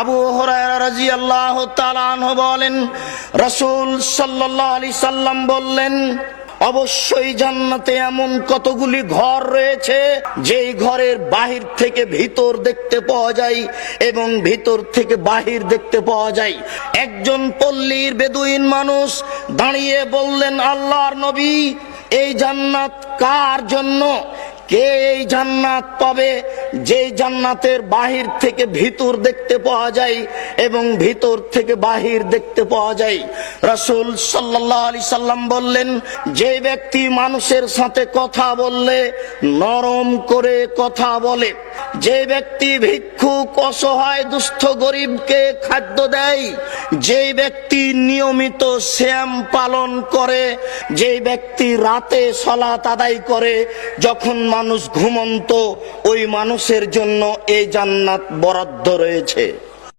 আবু হুরায়রা রাদিয়াল্লাহু তাআলা আনহু বলেন, রাসূল সাল্লাল্লাহু আলাইহি সাল্লাম বললেন, অবশ্যই জান্নাতে এমন কতগুলি ঘর রয়েছে যেই ঘরের বাহির থেকে ভিতর দেখতে পাওয়া যায় এবং ভিতর থেকে বাহির দেখতে পাওয়া যায়। একজন পল্লীর বেদুইন মানুষ দাঁড়িয়ে বললেন, আল্লাহর নবী, এই জান্নাত কার জন্য? কে এই জান্নাত পাবে যেই জান্নাতের বাহির থেকে ভিতর দেখতে পাওয়া যায় এবং ভিতর থেকে বাহির দেখতে পাওয়া যায়? রাসূল সাল্লাল্লাহু আলাইহি সাল্লাম বললেন, যে ব্যক্তি মানুষের সাথে কথা বললে নরম করে কথা বলে, যে ব্যক্তি ভিক্ষুক, অসহায়, দুস্থ, গরিবকে খাদ্য দেয়, যে ব্যক্তি নিয়মিত সিয়াম পালন করে, যে ব্যক্তি রাতে সালাত আদায় করে, যখন মানুষ ঘুমন্ত, ওই মানুষের জন্য এই জান্নাত বরাদ্দ রয়েছে।